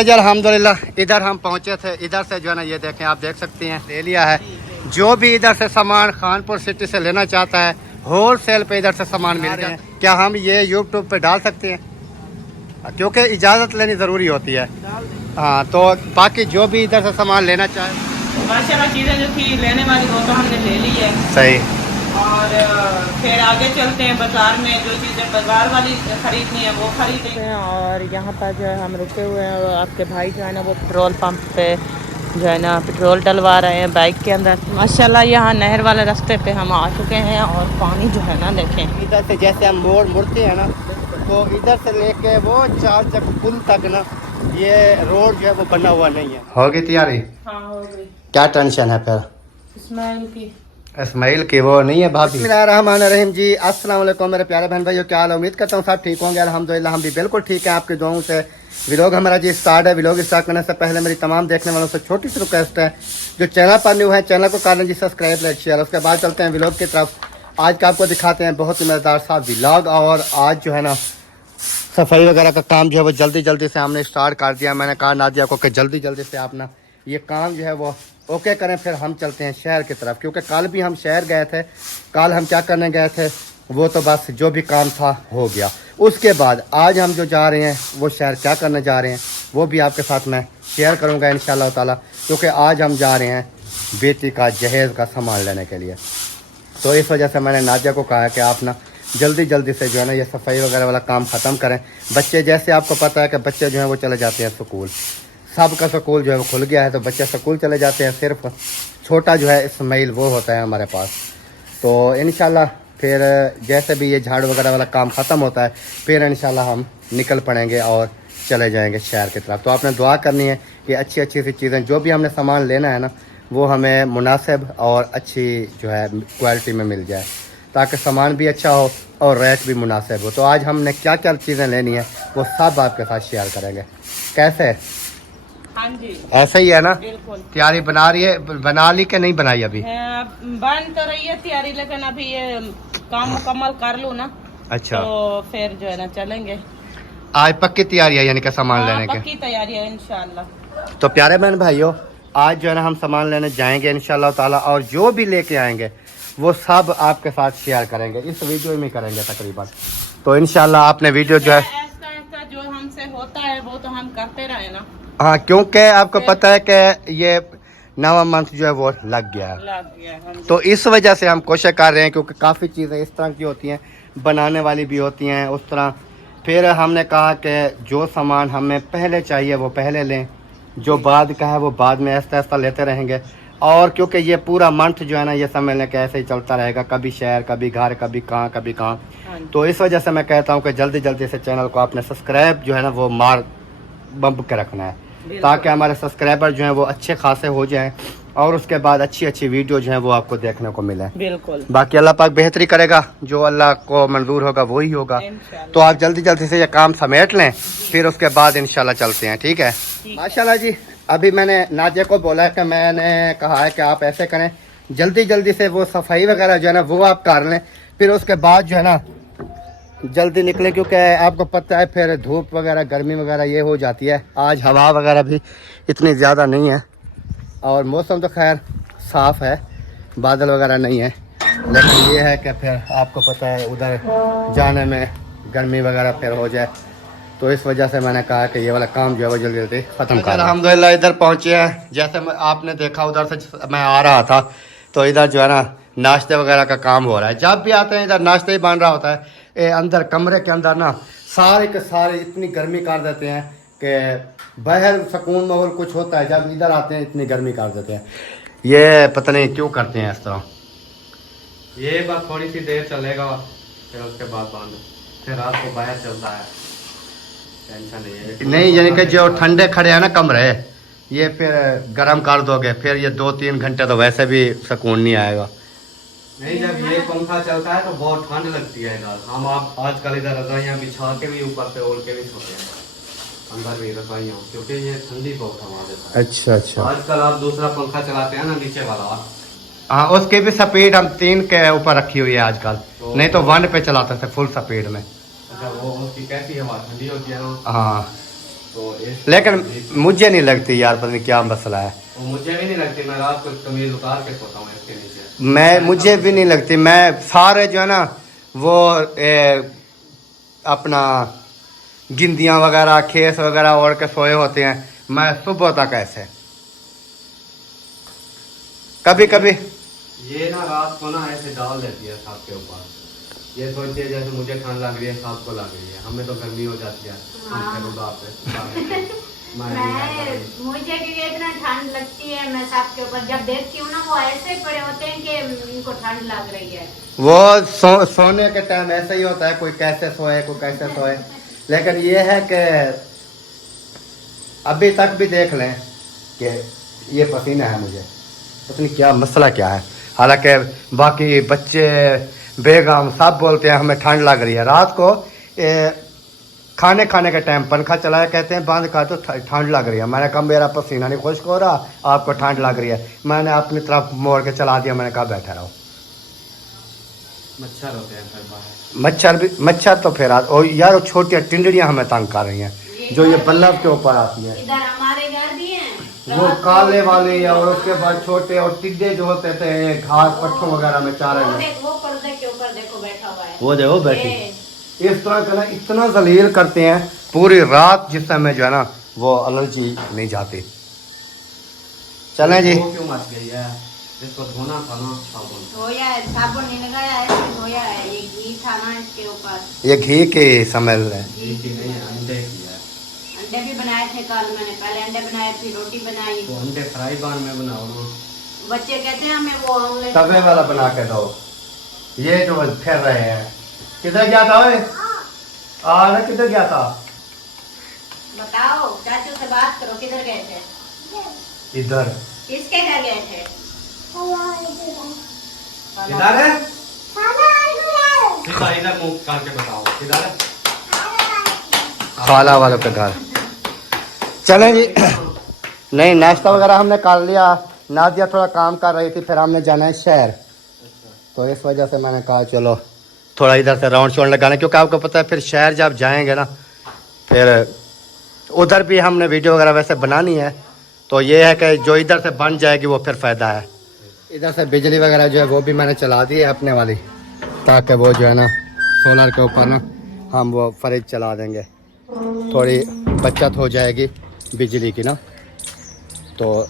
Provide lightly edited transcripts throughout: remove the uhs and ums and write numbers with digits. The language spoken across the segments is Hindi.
चलो जी अल्हम्दुलिल्लाह इधर हम पहुंचे थे। इधर से जो है ना ये देखें, आप देख सकते हैं ले लिया है। जो भी इधर से सामान खानपुर सिटी से लेना चाहता है होल सेल पे इधर से सामान मिल रहे हैं। क्या हम ये यूट्यूब पे डाल सकते हैं? क्योंकि इजाज़त लेनी ज़रूरी होती है। हाँ, तो बाकी जो भी इधर से सामान लेना चाहे माशाल्लाह चीज़ें जो थी लेने वाली वो तो हमने ले ली है। सही। और फिर आगे चलते हैं बाजार में, जो चीज़ें बाजार वाली खरीदनी है वो खरीदें। और यहाँ पर जो है हम रुके हुए हैं और आपके भाई जो है ना वो पेट्रोल पंप पे जो है ना पेट्रोल डलवा रहे हैं बाइक के अंदर। माशाल्लाह यहाँ नहर वाले रास्ते पे हम आ चुके हैं और पानी जो है ना देखें, इधर से जैसे हम मोड़ मुड़ते हैं ना तो इधर से लेके वो 4 तक पुल तक ना ये रोड जो है वो बना हुआ नहीं है। होगी तैयारी? हाँ हो गई। क्या टेंशन है फिर? इस्माइल की इस्माइल की वो नहीं है भाभी। बिस्मिल्लाहिर्रहमानिर्रहीम जी, अस्सलाम वालेकुम मेरे प्यारे बहन भाइयों, क्या हाल है? उम्मीद करता हूँ सब ठीक होंगे। अल्हम्दुलिल्लाह हम भी बिल्कुल ठीक है आपकी दुआओं से। व्लॉग हमारा जी स्टार्ट है। व्लॉग स्टार्ट करने से पहले मेरी तमाम देखने वालों से छोटी सी रिक्वेस्ट है, जो चैनल पर न्यू है चैनल को कर लें जी सब्सक्राइब, लाइक, शेयर। उसके बाद चलते हैं व्लॉग की तरफ। आज का आपको दिखाते हैं बहुत ही मज़ेदार सा व्लॉग। और आज जो है ना सफाई वगैरह का काम जो है वो जल्दी जल्दी से हमने स्टार्ट कर दिया। मैंने कहा नादिया को कि जल्दी जल्दी से आप ना ये काम जो है वो ओके करें, फिर हम चलते हैं शहर की तरफ। क्योंकि कल भी हम शहर गए थे। कल हम क्या करने गए थे वो तो बस जो भी काम था हो गया। उसके बाद आज हम जो जा रहे हैं वो शहर क्या करने जा रहे हैं वो भी आपके साथ मैं शेयर करूँगा इंशाल्लाह ताला। क्योंकि आज हम जा रहे हैं बेटी का जहेज़ का सामान लेने के लिए। तो इस वजह से मैंने नादिया को कहा कि आप ना जल्दी जल्दी से जो है ना ये सफाई वगैरह वाला काम ख़त्म करें। बच्चे जैसे आपको पता है कि बच्चे जो हैं वो चले जाते हैं स्कूल, सबका स्कूल जो है वो खुल गया है तो बच्चे स्कूल चले जाते हैं। सिर्फ छोटा जो है इस्माइल वो होता है हमारे पास। तो इंशाल्लाह फिर जैसे भी ये झाड़ू वगैरह वाला काम ख़त्म होता है फिर इंशाल्लाह हम निकल पड़ेंगे और चले जाएंगे शहर की तरफ। तो आपने दुआ करनी है कि अच्छी अच्छी सी चीज़ें जो भी हमने सामान लेना है ना वो हमें मुनासिब और अच्छी जो है क्वालिटी में मिल जाए, ताकि सामान भी अच्छा हो और रेट भी मुनासिब हो। तो आज हमने क्या क्या चीज़ें लेनी है वो सब आपके साथ शेयर करेंगे। कैसे? हाँ जी ऐसा ही है ना? बिल्कुल। तैयारी बना रही है, बना ली कि नहीं बनाई अभी? बन तो रही है तैयारी, लेकिन अभी ये काम मुकम्मल कर लूँ ना अच्छा तो फिर जो है ना चलेंगे। आज पक्की तैयारी है यानी कि सामान लेने के? पक्की तैयारी है इंशाल्लाह। तो प्यारे बहन भाइयों आज जो है ना हम सामान लेने जाएंगे इंशाल्लाह ताला, और जो भी लेके आएंगे वो सब आपके साथ शेयर करेंगे, इस वीडियो में करेंगे तकरीबन। तो इंशाल्लाह आपने वीडियो जो है ऐसा जो हमसे होता है वो तो हम करते रहे ना। हाँ, क्योंकि आपको पता है कि ये 9वां मंथ जो है वो लग गया है। तो इस वजह से हम कोशिश कर रहे हैं, क्योंकि काफ़ी चीज़ें इस तरह की होती हैं बनाने वाली भी होती हैं उस तरह। फिर हमने कहा कि जो सामान हमें पहले चाहिए वो पहले लें, जो बाद का है वो बाद में ऐसा ऐसा लेते रहेंगे। और क्योंकि ये पूरा मंथ जो है ना ये समझ लें कि ऐसे ही चलता रहेगा, कभी शहर कभी घर कभी कहाँ। तो इस वजह से मैं कहता हूँ कि जल्दी जल्दी से चैनल को आपने सब्सक्राइब जो है ना वो मार बम्प के रखना है, ताकि हमारे सब्सक्राइबर जो हैं वो अच्छे खासे हो जाएं और उसके बाद अच्छी अच्छी वीडियो जो है वो आपको देखने को मिले। बिल्कुल। बाकी अल्लाह पाक बेहतरी करेगा, जो अल्लाह को मंजूर होगा वही होगा। तो आप जल्दी जल्दी से ये काम समेट लें, फिर उसके बाद इंशाल्लाह चलते हैं। ठीक है? माशाल्लाह जी। अभी मैंने नादिया को बोला है कि मैंने कहा है कि आप ऐसे करें जल्दी जल्दी से वो सफाई वगैरह जो है ना वो आप कर लें, फिर उसके बाद जो है ना जल्दी निकले, क्योंकि आपको पता है फिर धूप वगैरह गर्मी वगैरह ये हो जाती है। आज हवा वगैरह भी इतनी ज़्यादा नहीं है और मौसम तो खैर साफ़ है, बादल वगैरह नहीं है, लेकिन ये है कि फिर आपको पता है उधर जाने में गर्मी वगैरह फिर हो जाए। तो इस वजह से मैंने कहा कि ये वाला काम जो है वो जल्दी जल्दी ख़त्म कर। अल्हम्दुलिल्लाह इधर पहुँचे हैं। जैसे आपने देखा उधर से मैं आ रहा था तो इधर जो है ना नाश्ते वगैरह का काम हो रहा है। जब भी आते हैं इधर नाश्ते ही बन रहा होता है। अंदर कमरे के अंदर ना सारे के सारे इतनी गर्मी कर देते हैं कि बाहर सुकून माहौल कुछ होता है, जब इधर आते हैं इतनी गर्मी कर देते हैं। ये पता नहीं क्यों करते हैं इस तरह। ये बात थोड़ी सी देर चलेगा फिर उसके बाद बंद, फिर रात को बाहर चलता है, टेंशन नहीं यानी कि जो ठंडे खड़े हैं ना कमरे ये फिर गर्म कर दोगे, फिर ये 2-3 घंटे तो वैसे भी सुकून नहीं आएगा। नहीं, जब ये पंखा चलता है तो बहुत ठंड लगती है इधर। हम आप आजकल इधर रजाइयाँ बिछा के भी ऊपर से ओढ़ के भी सोते हैं, अंदर भी रजाइयाँ, क्योंकि ये ठंडी बहुत हवा देता है। अच्छा। आजकल आप दूसरा पंखा चलाते हैं ना नीचे वाला, हाँ उसकी भी स्पीड हम 3 के ऊपर रखी हुई है आजकल, तो नहीं तो 1 पे चलाते थे फुल स्पीड में। अच्छा, वो उसकी कैसी हवा ठंडी होती है ना? हाँ, तो तो लेकिन मुझे नहीं लगती यार, पता नहीं क्या मसला है। मुझे भी नहीं लगती, मैं रात को कमीज उतार के सोता हूँ इसके नीचे। मुझे भी नहीं लगती। मैं सारे जो है ना वो अपना गिंदियाँ वगैरह खेस वगैरह ओढ़ के सोए होते हैं, मैं सुबह तक ऐसे। कभी कभी ये ना रात को ना ऐसे डाल देती है साहब के ऊपर, ये सोचती है जैसे मुझे ठंड लग रही है, साहब को लग रही है, हमें तो गर्मी हो जाती है। मुझे क्योंकि इतना ठंड लगती है, मैं साहब के ऊपर जब देखती हूँ ना वो ऐसे पड़े होते हैं कि इनको ठंड लग रही है। वो सोने के टाइम ऐसे ही होता है, कोई कैसे सोए कोई कैसे सोए। लेकिन ये है कि अभी तक भी देख लें कि ये पसीना है मुझे, पता नहीं क्या मसला क्या है। हालांकि बाकी बच्चे बेगम सब बोलते हैं हमें ठंड लग रही है। रात को खाने के टाइम पंखा चलाया, कहते हैं बंद कर तो ठंड लग रही है। मैंने कहा मेरा पसीना नहीं खुश्क हो रहा, आपको ठंड लग रही है। मैंने अपनी तरफ मोड़ के चला दिया, मैंने कहा बैठा रहो। मच्छर होते हैं फिर बाहर। मच्छर तो फिर और यार वो छोटी टिंडड़ियाँ हमें तंग कर रही हैं, जो ये बल्लभ के ऊपर आती है। इधर हमारे घर भी हैं वो काले वाले, और उसके बाद छोटे और टिड्डे जो होते थे घास पट्टों वगैरह में चारे में, वो पर्दे के ऊपर देखो बैठा हुआ है। वो देखो बैठी। इस तरह का ना इतना जलील करते हैं पूरी रात, जिस समय जो है ना वो एलर्जी नहीं जाती। चलें जी। वो क्यों मच गई है? इसको धोना था ना साबुन। धोया है, साबुन नहीं लगाया है, धोया है। ये घी था ना इसके ऊपर, ये घी की स्मेल है। घी की नहीं है, अंडे की है। अंडे भी बनाए थे कल मैंने, पहले अंडे बनाए फिर रोटी बनाई। तो अंडे फ्राई पैन में बनाओ ना। बच्चे कहते हैं हमें वो ऑमलेट तवे वाला बना के दो। ये जो फिर रहे हैं, किधर गया था ओए? ना किधर गया था? बताओ, चाचू से बात करो, किधर गए थे? इधर। किसके घर गए थे? किधर है? सीधा इधर मुंह करके बताओ, किधर है? खाला वालों के घर। चलें जी। नहीं, नाश्ता वगैरह हमने कर लिया। नादिया थोड़ा काम कर रही थी, फिर हमने जाना है शहर, तो इस वजह से मैंने कहा चलो थोड़ा इधर से राउंड शोड लगाना, क्योंकि आपको पता है फिर शहर जब जाएंगे ना, फिर उधर भी हमने वीडियो वगैरह वैसे बनानी है। तो ये है कि जो इधर से बन जाएगी वो फिर फ़ायदा है। इधर से बिजली वगैरह जो है वो भी मैंने चला दी है अपने वाली, ताकि वो जो है ना सोलर के ऊपर ना हम वो फ्रिज चला देंगे, थोड़ी बचत हो जाएगी बिजली की ना। तो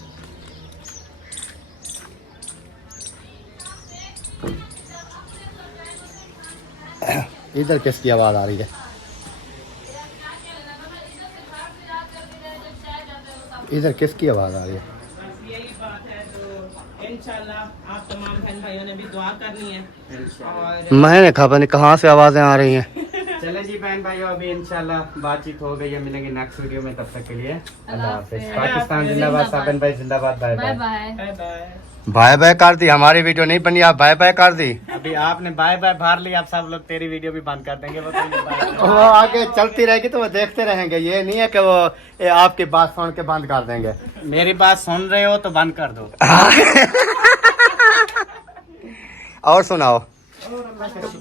इधर किसकी आवाज़ आ रही है? इधर किसकी आवाज़ आ रही है? बस यही बात है। तो इंशाल्लाह आप तमाम बहन भाइयों ने भी दुआ करनी है। और मैंने खबर नहीं कहाँ से आवाज़ें आ रही हैं। चले जी बहन भाइयों, अभी इंशाल्लाह बातचीत हो गई है, मिलेंगे नेक्स्ट वीडियो में, तब तक के लिए अल्लाह हाफिज़। पाकिस्तान जिंदाबाद, साबन भाई जिंदाबाद, bye bye. Bye bye. Bye bye कर दी, हमारी वीडियो नहीं बनी, आप बाय बाय कर दी। अभी आपने बाय बाय भार ली, आप सब लोग तेरी वीडियो भी बंद कर देंगे, बताइए बाय। वो आगे चलती रहेगी तो वो देखते रहेंगे, ये नहीं है कि वो आपकी बात सुन के बंद कर देंगे। मेरी बात सुन रहे हो तो बंद कर दो। और सुनाओ,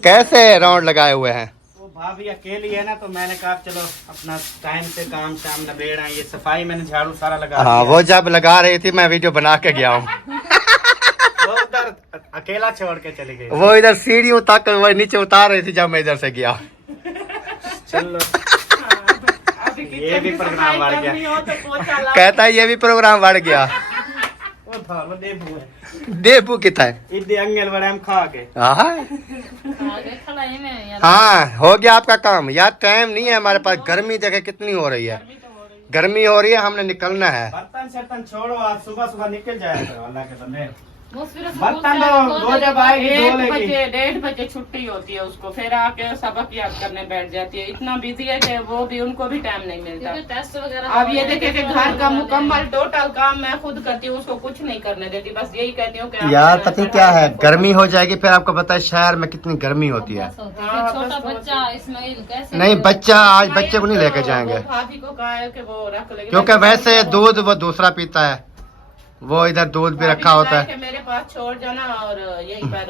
कैसे राउंड लगाए हुए हैं? वो भाभी अकेली है ना, तो मैंने कहा चलो अपना टाइम से काम शाम नबेड़ आए। ये सफाई मैंने झाड़ू सारा लगा हाँ, दिया। वो जब लगा रही थी मैं वीडियो बना के गया हूँ। वो उधर अकेला छोड़ के चली गई। वो इधर सीढ़ियों तक वो नीचे उतार रही थी जब मैं इधर से गया। चलो ये भी प्रोग्राम बढ़ गया। कहता है ये भी प्रोग्राम बढ़ गया। वो था वो देबू है, देबू कितना है? इधर अंगल बड़े हम खा के। हाँ, हो गया आपका काम यार। टाइम नहीं है हमारे पास, गर्मी देखे कितनी हो रही है, गर्मी हो रही है, हमने निकलना है। बर्तन शर्तन छोड़ो, आज सुबह सुबह निकल जाए करो, अल्लाह के बंदे। बर्तन दो जब आएगी, दो लेगी। 1:30 छुट्टी होती है उसको, फिर आके सबक याद करने बैठ जाती है। इतना बिजी है कि वो भी, उनको भी टाइम नहीं मिलता। अब ये देखे कि घर का मुकम्मल टोटल काम मैं खुद करती हूँ, उसको कुछ नहीं करने देती, बस यही कहती हूँ कि यार पता क्या है, गर्मी हो जाएगी फिर आपको पता है शहर में कितनी गर्मी होती है। छोटा बच्चा इस्माइल कैसे नहीं, बच्चा आज बच्चे को नहीं लेके जाएंगे, भाभी को कहा है कि वो रख लेगी, क्योंकि वैसे दूध वो दूसरा पीता है, वो इधर दूध भी रखा होता है। मेरे पास छोड़ जाना और यही पर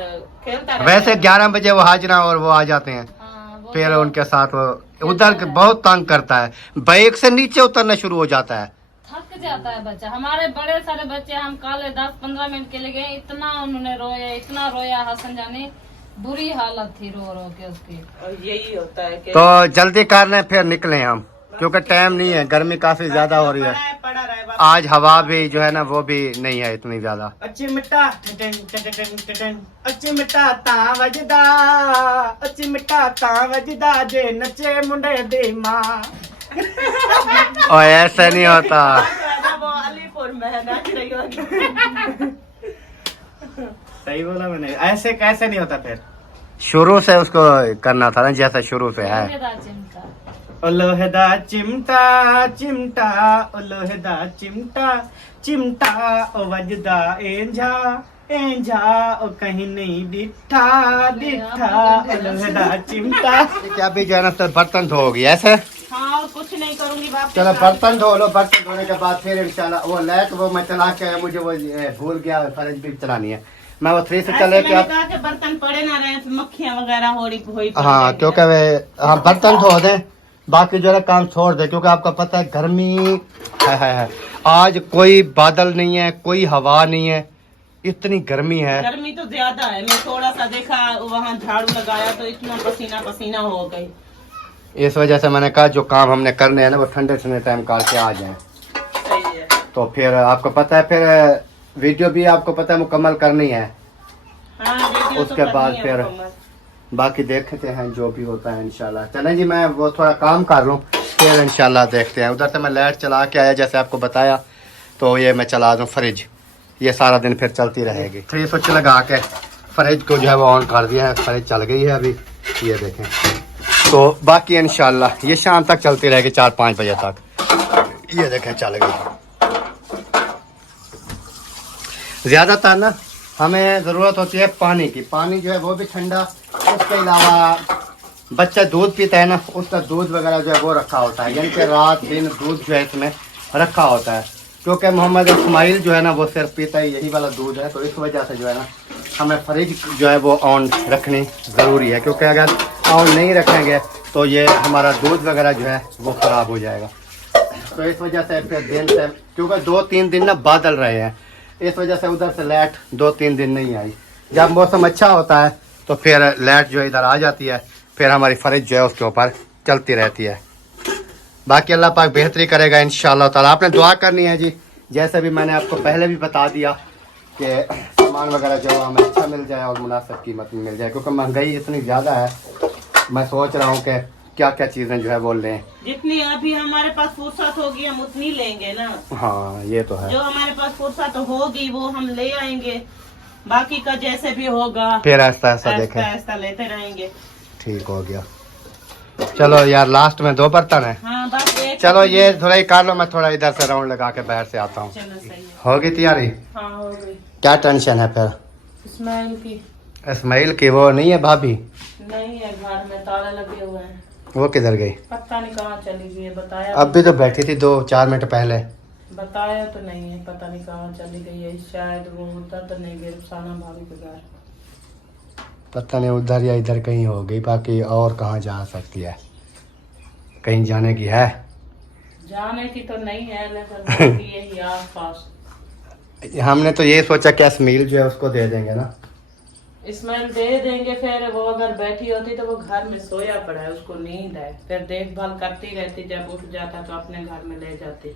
खेलता रहता वैसे है। 11 बजे वो हाजिरा और वो आ जाते हैं, हाँ, वो फिर तो उनके साथ वो उधर बहुत तंग करता है, बाइक से नीचे उतरना शुरू हो जाता है। थक जाता है बच्चा। हमारे बड़े सारे बच्चे, हम कल 10-15 मिनट के लिए गए, इतना उन्होंने रोया, इतना रोया, हसन जाने बुरी हालत थी रो रो के उसकी। और यही होता है कि तो जल्दी कर लें फिर निकलें हम, क्योंकि टाइम नहीं है, गर्मी काफी ज्यादा हो रही है। पड़ा रहे बाप। आज हवा भी जो है ना वो भी नहीं है इतनी ज्यादा। अच्छी मिट्टा अच्छी मिट्टा ता वजदा, अच्छी मिट्टा ता वजदा जे नचे मुंडे दी माँ। और ऐसा नहीं होता। वो अलीपुर में नाच रही होगी। सही बोला मैंने, ऐसे कैसे नहीं होता फिर। शुरू से उसको करना था ना, जैसा शुरू से है। ओ लोहेदा चिमटा चिमटा, ओ लोहेदा चिमटा चिमटा, ओ वजदा एंझा एंझा, ओ कहीं नहीं डिठा डिठा, ओ लोहेदा चिमटा। क्या अभी जो है ना सब बर्तन धोगी ऐसे। हाँ और कुछ नहीं करूंगी बाप। चलो बर्तन धो लो, बर्तन धोने के बाद फिर इंशाल्लाह वो लाइट वो मैं चला के आया, मुझे वो भूल गया, फर्ज भी चलानी है। मैं वो 3 से चले के कहा कि बर्तन पड़े ना रहे, मक्खियाँ वगैरह हो रही। हाँ क्योंकि वे हम बर्तन धो दें, बाकी जो है काम छोड़ दे, क्योंकि आपको पता है गर्मी है। आज कोई बादल नहीं है, कोई हवा नहीं है, इतनी गर्मी है। गर्मी तो ज्यादा है। मैं थोड़ा सा देखा वहाँ झाड़ू लगाया तो इतना पसीना पसीना हो गई। इस वजह से मैंने कहा जो काम हमने करने हैं ना वो ठंडे ठंडे टाइम काट के आ जाए। सही है। तो फिर आपको पता है फिर वीडियो भी आपको पता है मुकम्मल करनी है। हाँ, वीडियो तो उसके बाद करनी है फिर मुकम्मल। बाकी देखते हैं जो भी होता है इंशाल्लाह। चलें जी, मैं वो थोड़ा काम कर लूँ फिर इंशाल्लाह देखते हैं। उधर से मैं लाइट चला के आया जैसे आपको बताया, तो ये मैं चला दूँ फ्रिज, ये सारा दिन फिर चलती रहेगी। 3 स्विच लगा के फ्रिज को जो है वो ऑन कर दिया है, फ्रिज चल गई है अभी, ये देखें। तो बाकी इंशाल्लाह ये शाम तक चलती रहेगी, 4-5 बजे तक। ये देखें चल गई। ज़्यादातर ना हमें ज़रूरत होती है पानी की, पानी जो है वो भी ठंडा। उसके अलावा बच्चा दूध पीता है ना, उसका दूध वगैरह जो है वो रखा होता है, यानी कि रात दिन दूध जो है इसमें रखा होता है। क्योंकि मोहम्मद इस्माइल जो है ना वो सिर्फ पीता है यही वाला दूध है, तो इस वजह से जो है ना हमें फ्रिज जो है वो ऑन रखनी ज़रूरी है। क्योंकि अगर ऑन नहीं रखेंगे तो ये हमारा दूध वगैरह जो है वो ख़राब हो जाएगा। तो इस वजह से फिर दिन से, क्योंकि 2-3 दिन ना बादल रहे हैं, इस वजह से उधर से लाइट 2-3 दिन नहीं आई। जब मौसम अच्छा होता है तो फिर लाइट जो है इधर आ जाती है, फिर हमारी फ्रिज जो है उसके ऊपर चलती रहती है। बाकी अल्लाह पाक बेहतरी करेगा इंशाअल्लाह ताला। आपने दुआ करनी है जी, जैसे भी मैंने आपको पहले भी बता दिया कि सामान वगैरह जो हमें अच्छा मिल जाए और मुनासिब कीमत में मिल जाए, क्योंकि महंगाई इतनी ज़्यादा है। मैं सोच रहा हूँ कि क्या क्या चीज़ें जो है वो लें। जितनी अभी हमारे पास फुर्सत होगी हम उतनी लेंगे ना। हाँ ये तो है। जो हमारे पास फुर्सत होगी वो हम ले आएंगे, बाकी का जैसे भी होगा फिर ऐसा ऐसा देखें, ऐसा लेते रहेंगे। ठीक हो गया। चलो यार लास्ट में 2 बर्तन है। हाँ बस एक। चलो ये थोड़ा ही कर लो, मैं थोड़ा इधर से राउंड लगा के बाहर से आता हूँ। चलो सही है। होगी तैयारी? हाँ हो गई। क्या टेंशन है फिर? इस्माइल की इस्माइल की वो नहीं है भाभी? नहीं है, घर में ताले लगे हुए हैं। वो किधर गई? पता नहीं कहाँ चली गई है, बताया अब भी तो बैठी थी 2-4 मिनट पहले। बताया तो नहीं है, पता नहीं कहाँ चली गई है। शायद वो उधर तो नहीं गई, रुखसाना भाभी के घर। पता नहीं उधर या इधर कहीं हो गई, बाकी और कहाँ जा सकती है, कहीं जाने की है? जाने की तो नहीं है, लेकिन यही आस पास। हमने तो ये सोचा कि इस्माइल जो है उसको दे देंगे ना। इस्माइल दे देंगे, फिर वो अगर बैठी होती तो वो घर में सोया पड़ा है, उसको नींद है, फिर देखभाल करती रहती, जब उठ जाता तो अपने घर में ले जाती।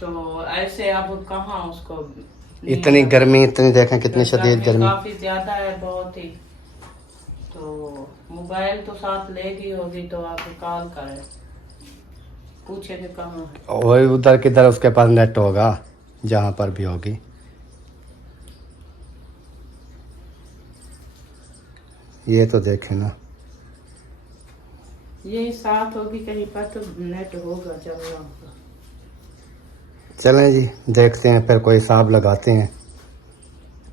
तो ऐसे अब कहाँ उसको इतनी गर्मी, इतनी देखें कितनी शदीद गर्मी। काफी ज्यादा है, बहुत ही। तो मोबाइल तो साथ लेगी होगी, तो आप कॉल करें, पूछे कि कहाँ है। वही उधर किधर उसके पास नेट होगा, जहाँ पर भी होगी। ये तो देखे ना, यही साथ होगी कहीं पर, तो नेट होगा चल रहा होगा। चलें जी देखते हैं, फिर कोई हिसाब लगाते हैं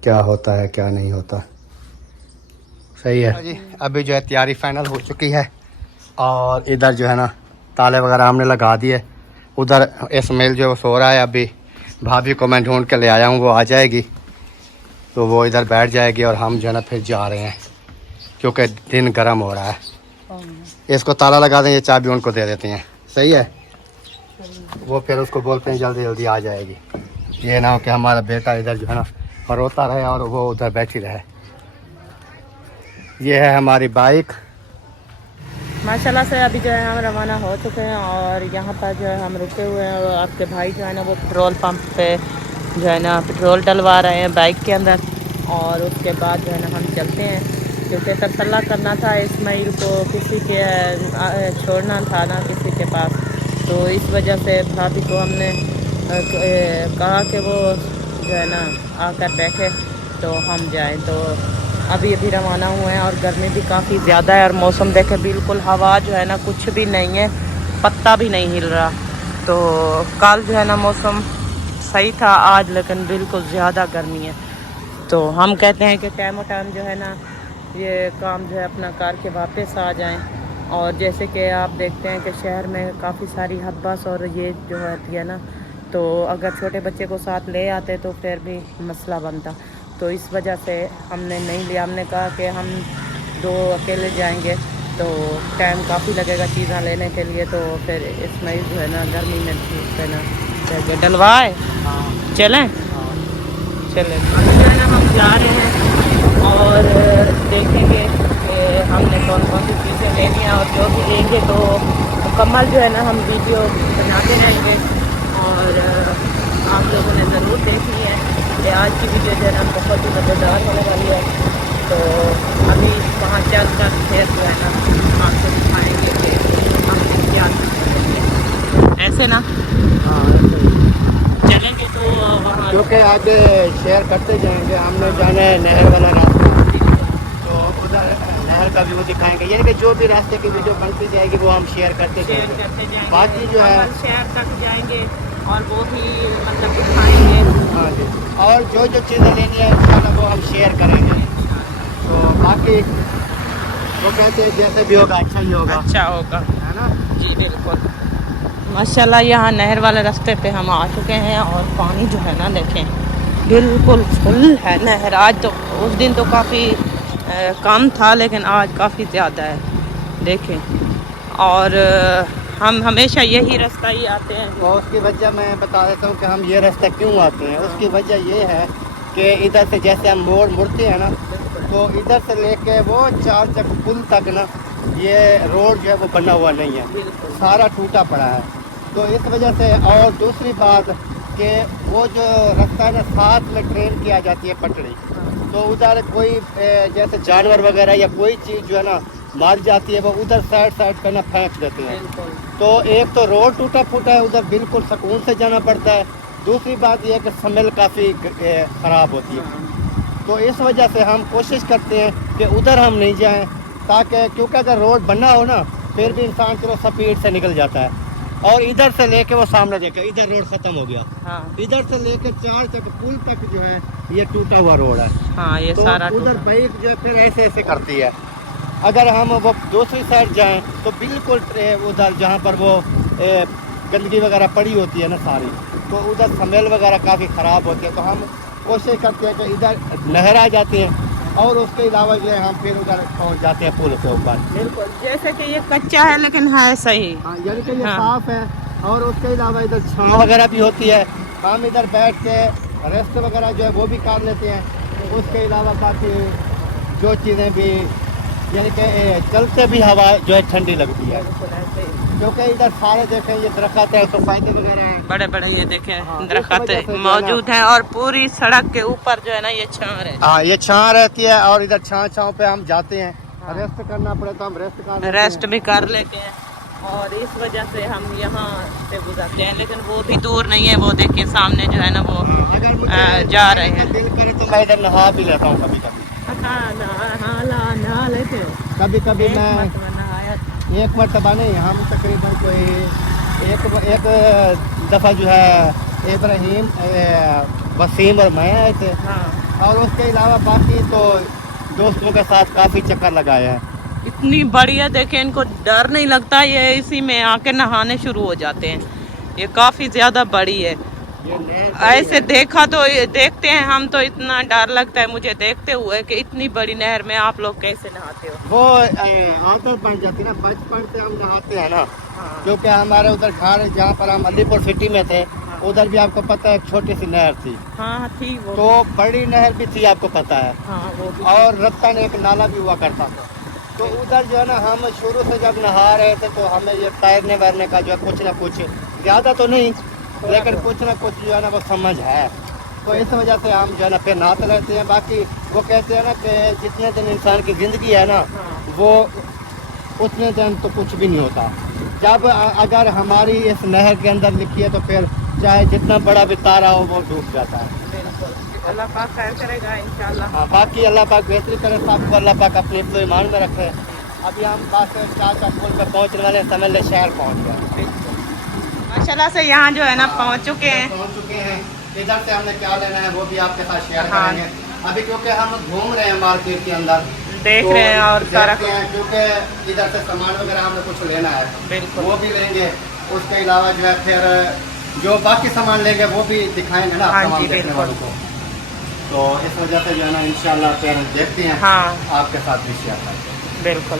क्या होता है क्या नहीं होता। सही है जी। अभी जो है तैयारी फाइनल हो चुकी है, और इधर जो है ना ताले वगैरह हमने लगा दिए। उधर इस्माइल जो सो रहा है, अभी भाभी को मैं ढूंढ के ले आया हूँ, वो आ जाएगी तो वो इधर बैठ जाएगी, और हम जो है ना फिर जा रहे हैं क्योंकि दिन गर्म हो रहा है। इसको ताला लगा दें, ये चाबी उनको दे देते हैं। सही है, वो फिर उसको बोलते हैं जल्दी जल्दी आ जाएगी। ये ना हो कि हमारा बेटा इधर जो है ना रोता रहे और वो उधर बैठी रहे। ये है हमारी बाइक। माशाल्लाह से अभी जो है हम रवाना हो चुके हैं और यहाँ पर जो है हम रुके हुए हैं। और आपके भाई जो है ना वो पेट्रोल पंप पे जो है ना पेट्रोल डलवा रहे हैं बाइक के अंदर। और उसके बाद जो है ना हम चलते हैं, क्योंकि तसल्ला करना था इस्माइल को, किसी के छोड़ना था ना किसी के पास। तो इस वजह से भाभी को हमने कहा कि वो जो है ना आकर बैठे तो हम जाएं। तो अभी अभी रवाना हुए हैं और गर्मी भी काफ़ी ज़्यादा है और मौसम देखे बिल्कुल हवा जो है ना कुछ भी नहीं है, पत्ता भी नहीं हिल रहा। तो कल जो है ना मौसम सही था, आज लेकिन बिल्कुल ज़्यादा गर्मी है। तो हम कहते हैं कि टाइम टाइम जो है ना ये काम जो है अपना करके वापस आ जाएं। और जैसे कि आप देखते हैं कि शहर में काफ़ी सारी हब्बास और ये जो होती है ना, तो अगर छोटे बच्चे को साथ ले आते तो फिर भी मसला बनता। तो इस वजह से हमने नहीं लिया। हमने कहा कि हम 2 अकेले जाएंगे तो टाइम काफ़ी लगेगा चीज़ें लेने के लिए। तो फिर इसमें जो है ना गर्मी में धूप है ना डलवाए चलें चलें। अभी जो है ना हम जा रहे हैं और देखेंगे कि हमने कौन कौन सी चीज़ें लेनी हैं और जो भी लेंगे तो मुकम्मल जो है ना हम वीडियो बनाते रहेंगे। और आप लोगों ने ज़रूर देखनी है कि आज की वीडियो जो है ना बहुत ही मज़ेदार होने वाली है। तो अभी वहाँ चल कर फिर जो है ना आपको दिखाएंगे कि हम क्या करेंगे। ऐसे ना चलेंगे तो वहाँ, क्योंकि आगे शेयर करते जाएंगे। हमने जाना है नहर वाला रास्ता, तो उधर नहर का भी वो दिखाएंगे। यानी कि जो भी रास्ते की वीडियो बनती जाएगी वो हम शेयर करते जाएंगे। बाकी जो है शहर तक जाएंगे और वो भी मतलब दिखाएंगे। हाँ जी, और जो जो चीज़ें लेनी है इंशाल्लाह वो हम शेयर करेंगे। तो बाकी वो कहते हैं जैसे भी होगा अच्छा ही होगा, अच्छा होगा, है ना जी बिल्कुल। माशाल्लाह यहाँ नहर वाले रास्ते पे हम आ चुके हैं और पानी जो है ना देखें बिल्कुल फुल है नहर। आज तो उस दिन तो काफ़ी कम था लेकिन आज काफ़ी ज़्यादा है देखें। और हम हमेशा यही रास्ता ही आते हैं। तो उसकी वजह मैं बता देता हूँ कि हम ये रास्ता क्यों आते हैं। उसकी वजह ये है कि इधर से जैसे हम मुड़ते हैं ना, तो इधर से लेके वो 4 चक पुल तक ना ये रोड जो है वो बना हुआ नहीं है, सारा टूटा पड़ा है। तो इस वजह से, और दूसरी बात कि वो जो रास्ता है ना साथ में ट्रेन की आ जाती है पटड़ी, तो उधर कोई जैसे जानवर वगैरह या कोई चीज़ जो है ना मार जाती है वो उधर साइड पे ना फेंक देते हैं। तो एक तो रोड टूटा फूटा है, उधर बिल्कुल सुकून से जाना पड़ता है। दूसरी बात यह है कि स्मेल काफ़ी ख़राब होती है। तो इस वजह से हम कोशिश करते हैं कि उधर हम नहीं जाएं, ताकि क्योंकि अगर रोड बनना हो ना फिर भी इंसान चलो स्पीड से निकल जाता है। और इधर से लेके वो सामने देखे इधर रोड ख़त्म हो गया, हाँ इधर से लेके 4 चक पुल तक जो है ये टूटा हुआ रोड है। हाँ ये तो सारा उधर बाइक जो है फिर ऐसे ऐसे करती है। अगर हम वो दूसरी साइड जाएं तो बिल्कुल उधर जहाँ पर वो गंदगी वगैरह पड़ी होती है ना सारी, तो उधर स्मेल वगैरह काफ़ी ख़राब होती है। तो हम कोशिश करते हैं कि इधर नहर आ जाती है और उसके अलावा जो है हम फिर उधर पहुँच जाते हैं पुल के ऊपर। बिल्कुल, जैसे कि ये कच्चा है लेकिन है सही। हाँ, यानी कि ये हाँ। साफ है। और उसके अलावा इधर छाँव वगैरह भी होती है, हम इधर बैठ के रेस्ट वगैरह जो है वो भी कर लेते हैं। उसके अलावा बाकी जो चीज़ें भी यानी कि चलते भी हवा जो है ठंडी लगती है, क्योंकि इधर सारे देखें ये दरख्त है, सोसाइटी वगैरह है, बड़े बड़े ये देखें हाँ, इस दरख्त वजह से जो है मौजूद हैं और पूरी सड़क के ऊपर जो है ना ये छां है। हाँ ये छाँ रहती है। और इधर छाँव पे हम जाते हैं, रेस्ट करना पड़े तो हम रेस्ट कर लेते हैं। रेस्ट भी कर लेते हैं और इस वजह से हम यहाँ से गुजरते हैं। लेकिन वो भी दूर नहीं है, वो देखिए सामने जो है ना वो अगर मुझे जा रहे हैं। दिल करे तो मैं इधर नहा भी लेता हूँ कभी कभी। नहा लेते हो? कभी कभी एक मैं मरतबा नहाया। एक मरतबा नहीं, हम तकरीबन कोई एक दफ़ा जो है इब्राहिम वसीम और मैं आए थे। हाँ और उसके अलावा बाकी तो दोस्तों के साथ काफ़ी चक्कर लगाए हैं। इतनी बढ़िया देखें, इनको डर नहीं लगता, ये इसी में आके नहाने शुरू हो जाते हैं। ये काफ़ी ज़्यादा बड़ी है ऐसे देखा तो देखते हैं हम तो इतना डर लगता है मुझे देखते हुए कि इतनी बड़ी नहर में आप लोग कैसे नहाते हो। वो आदत बन जाती ना, बचपन से हम नहाते हैं ना। क्योंकि हमारे उधर घर जहाँ पर हम अलीपुर सिटी में थे, उधर भी आपको पता है एक छोटी सी नहर थी। हाँ थी वो। तो बड़ी नहर भी थी, आपको पता है। हाँ वो भी। और रत्ता ने एक नाला भी हुआ करता था। तो उधर जो है ना, हम शुरू से जब नहा रहे थे तो हमें ये तैरने वैरने का जो है कुछ ना कुछ, ज़्यादा तो नहीं लेकिन कुछ ना कुछ जो है ना वो समझ है। तो इस वजह से हम जो है ना फिर नहाते रहते हैं। बाकी वो कहते हैं ना कि जितने दिन इंसान की ज़िंदगी है ना, वो उतने दिन तो कुछ भी नहीं होता। जब अगर हमारी इस नहर के अंदर लिखी है तो फिर चाहे जितना बड़ा भी तारा हो वो डूब जाता है। अल्लाह पाक खैर करेगा इंशाल्लाह। हाँ, बाकी अल्लाह पाक बेहतरी करे, सबको अल्लाह पाक अपने हिफ्ज़ व ईमान में रखे। अभी हम बस चाचा पुल पर पहुँचने वाले, समझ शहर पहुँच गए। माशाल्लाह से यहाँ जो है ना पहुँच चुके हैं। पहुँच चुके हैं। इधर से हमने क्या लेना है वो भी आपके साथ शेयर हाँ। करेंगे। अभी क्योंकि हम घूम रहे हैं मार्केट के अंदर, देख तो रहे हैं और सारा देखते हैं, क्योंकि इधर से सामान वगैरह हमने कुछ लेना है, बिल्कुल वो भी लेंगे। उसके अलावा जो है फिर जो बाकी सामान लेंगे वो भी दिखाएंगे ना हाँ तमाम जी, देखने बिल्कुल। वालों को। तो इस वजह से जो है ना इंशाल्लाह फिर हम देखते हैं, हाँ आपके साथ भी शेयर करते हैं। बिल्कुल।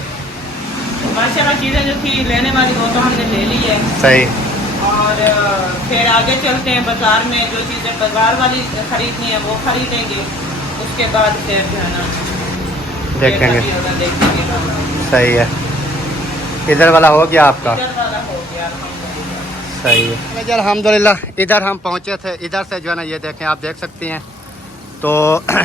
माशाल्लाह चीज़ें जो थी लेने वाली वो तो हमने ले ली है। सही। और फिर आगे चलते हैं बाजार में, जो चीज़ें बाजार वाली खरीदनी है वो खरीदेंगे। उसके बाद फिर जो है ना देखेंगे। देखेंगे। सही है। इधर वाला हो गया आपका? इधर वाला हो गया अल्हम्दुलिल्लाह। सही है। अल्हम्दुलिल्लाह इधर हम पहुँचे थे। इधर से जो है ना ये देखें, आप देख सकती हैं तो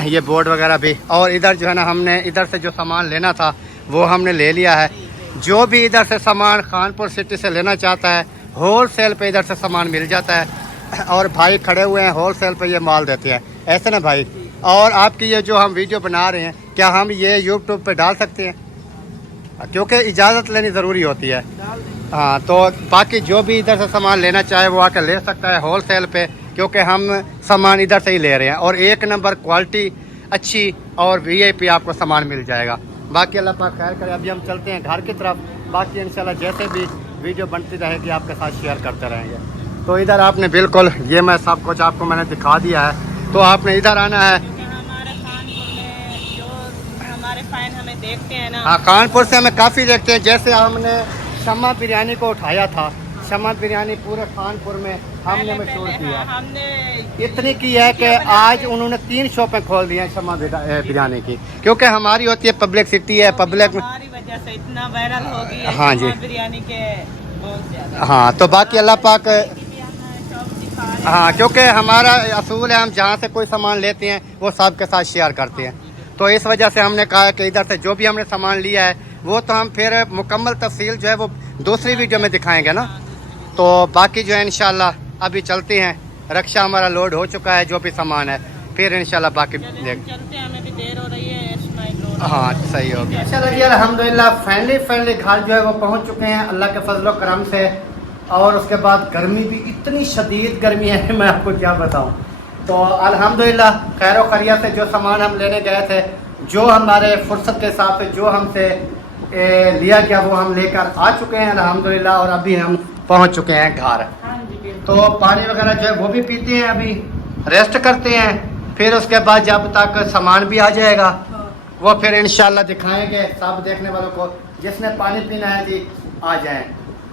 ये बोर्ड वगैरह भी। और इधर जो है ना हमने इधर से जो सामान लेना था वो हमने ले लिया है। जो भी इधर से सामान खानपुर सिटी से लेना चाहता है, होल सेल पे इधर से सामान मिल जाता है। और भाई खड़े हुए हैं, होल सेल पे ये माल देते हैं, ऐसे ना भाई। और आपकी ये जो हम वीडियो बना रहे हैं, क्या हम ये यूट्यूब पे डाल सकते हैं? क्योंकि इजाज़त लेनी ज़रूरी होती है। हाँ, तो बाकी जो भी इधर से सामान लेना चाहे वो आकर ले सकता है होल सेल पे, क्योंकि हम सामान इधर से ही ले रहे हैं। और एक नंबर क्वालिटी अच्छी और VIP आपको सामान मिल जाएगा। बाकी अल्लाह पाक खैर करे। अभी हम चलते हैं घर की तरफ। बाकी इंशाल्लाह जैसे भी वीडियो बनती रहेगी आपके साथ शेयर करते रहेंगे। तो इधर आपने बिल्कुल, ये मैं सब कुछ आपको मैंने दिखा दिया है, तो आपने इधर आना है। हमारे कानपुर में जो हमारे फैन हमें देखते हैं ना, हाँ, कानपुर से हमें काफ़ी देखते हैं। जैसे हमने शम्मा बिरयानी को उठाया था, शम्मा बिरयानी पूरे कानपुर में हमने मशहूर किया। हमने इतनी की है कि आज उन्होंने 3 शॉपें खोल दी हैं शम्मा बिरयानी की, क्योंकि हमारी होती है पब्लिक सिटी है, पब्लिक में। हमारी वजह से इतना वायरल हो गई है हाँ जी। बिरयानी के बहुत ज़्यादा। हाँ, तो बाकी अल्लाह पाक, शॉप दिखा रहे हैं। हाँ, क्योंकि हमारा असूल है हम जहाँ से कोई सामान लेते हैं वो सबके साथ शेयर करते हैं। तो इस वजह से हमने कहा कि इधर से जो भी हमने सामान लिया है वो तो हम फिर मुकम्मल तफसील जो है वो दूसरी वीडियो में दिखाएंगे ना। तो बाकी जो है इंशाल्लाह अभी चलते हैं। रक्षा हमारा लोड हो चुका है, जो भी सामान है, फिर इंशाल्लाह बाकी देख। चलते हैं, हमें भी देर हो रही है। इस्माइल रोड। हाँ, सही हो गया। चलो जी, अल्हम्दुलिल्लाह फाइनली घर जो है वो पहुँच चुके हैं अल्लाह के फजल व करम से। और उसके बाद गर्मी भी इतनी शदीद गर्मी है, मैं आपको क्या बताऊँ। तो अल्हम्दुलिल्लाह खैर व खैरियत से जो सामान हम लेने गए थे, जो हमारे फुर्सत के हिसाब से जो हमसे लिया गया वो हम लेकर आ चुके हैं अल्हम्दुलिल्लाह। और अभी हम पहुंच चुके हैं घर। तो पानी वगैरह जो है वो भी पीते हैं, अभी रेस्ट करते हैं। फिर उसके बाद जब तक सामान भी आ जाएगा वो फिर इंशाल्लाह दिखाएंगे सब देखने वालों को। जिसने पानी पीना है जी आ जाएं,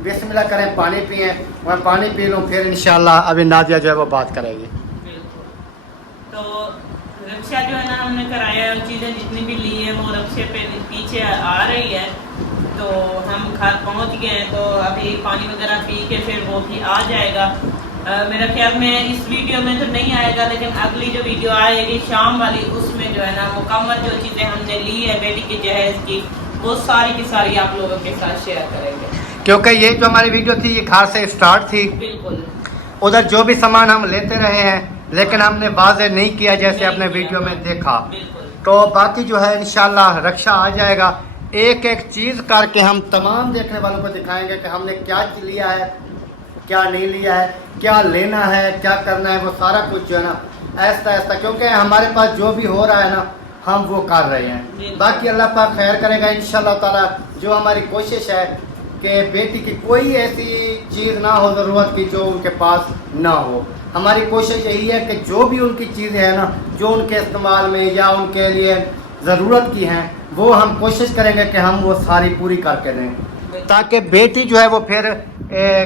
बिस्मिल्लाह करें, पानी पिए। मैं पानी पी लूँ, फिर इंशाल्लाह अभी नादिया जो है वो बात करेगी। तो रक्षा जो है ना हमने कराया है, चीज़ें जितनी भी ली है वो रक्षे पे पीछे आ रही है। तो हम घर पहुंच गए हैं, तो अभी पानी वगैरह पी के फिर वो भी आ जाएगा। मेरा ख्याल में इस वीडियो में तो नहीं आएगा, लेकिन अगली जो वीडियो आएगी शाम वाली, उसमें जो है ना मुकम्मल जो चीज़ें हमने ली है बेटी के जहेज की, वो सारी की सारी आप लोगों के साथ शेयर करेंगे। क्योंकि ये जो हमारी वीडियो थी ये घर से स्टार्ट थी। बिल्कुल। उधर जो भी सामान हम लेते रहे हैं, लेकिन हमने वाज़े नहीं किया जैसे अपने वीडियो में देखा। तो बाकी जो है इंशाल्लाह रक्षा आ जाएगा। एक एक चीज़ करके हम तमाम देखने वालों को दिखाएंगे कि हमने क्या लिया है, क्या नहीं लिया है, क्या लेना है, क्या करना है, वो सारा कुछ जो है ना ऐसा ऐसा, क्योंकि हमारे पास जो भी हो रहा है ना हम वो कर रहे हैं। बाकी अल्लाह पाक खैर करेगा इंशाल्लाह ताला। जो हमारी कोशिश है कि बेटी की कोई ऐसी चीज़ ना हो ज़रूरत की जो उनके पास ना हो। हमारी कोशिश यही है कि जो भी उनकी चीज़ें हैं ना, जो उनके इस्तेमाल में या उनके लिए ज़रूरत की हैं, वो हम कोशिश करेंगे कि हम वो सारी पूरी करके दें, ताकि बेटी जो है वो फिर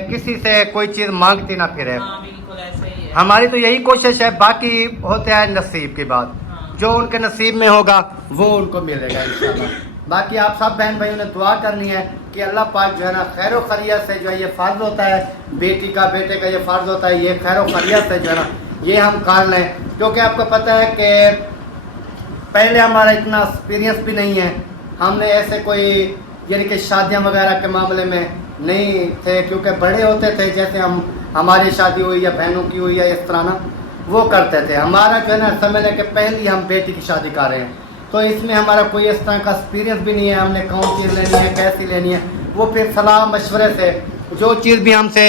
किसी से कोई चीज़ मांगती ना फिरे। हाँ बिल्कुल ऐसे ही है। हमारी तो यही कोशिश है, बाकी होते हैं नसीब की बात, जो उनके नसीब में होगा वो उनको मिलेगा इंशाल्लाह। बाकी आप सब बहन भाइयों ने दुआ करनी है कि अल्लाह पाक जो है ना खैर खैरियत से जो है ये फ़र्ज होता है बेटी का, बेटे का ये फ़र्ज होता है, ये खैर खैरियत से जो है ना ये हम कर लें, क्योंकि आपको पता है कि पहले हमारा इतना एक्सपीरियंस भी नहीं है, हमने ऐसे कोई यानी कि शादियाँ वगैरह के मामले में नहीं थे, क्योंकि बड़े होते थे जैसे हमारी शादी हुई या बहनों की हुई या इस तरह ना वो करते थे। हमारा जो है ना समझ लें कि पहली हम बेटी की शादी कर रहे हैं, तो इसमें हमारा कोई इस तरह का एक्सपीरियंस भी नहीं है, हमने कौन चीज़ लेनी है कैसी लेनी है, वो फिर सलाह मशवरे से जो चीज़ भी हमसे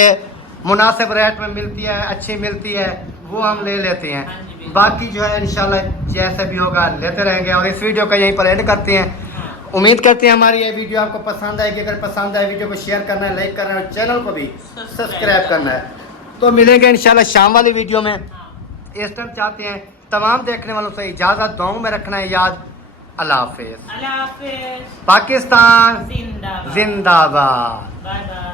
मुनासिब रेट में मिलती है, अच्छी मिलती है, वो हम ले लेते हैं। बाकी जो है इंशाल्लाह जैसे भी होगा लेते रहेंगे। और इस वीडियो का यहीं पर एंड करते हैं। उम्मीद करते हैं हमारी ये वीडियो आपको पसंद आएगी। अगर पसंद आए वीडियो को शेयर करना है, लाइक करना है और चैनल को भी सब्सक्राइब करना है। तो मिलेंगे इंशाल्लाह शाम वाली वीडियो में। इस टाइम चाहते हैं तमाम देखने वालों से इजाज़त, दुआओं में रखना है याद। अल्लाह हाफिज़। अल्लाह हाफिज़। पाकिस्तान जिंदाबाद। जिंदाबाद। Bye bye.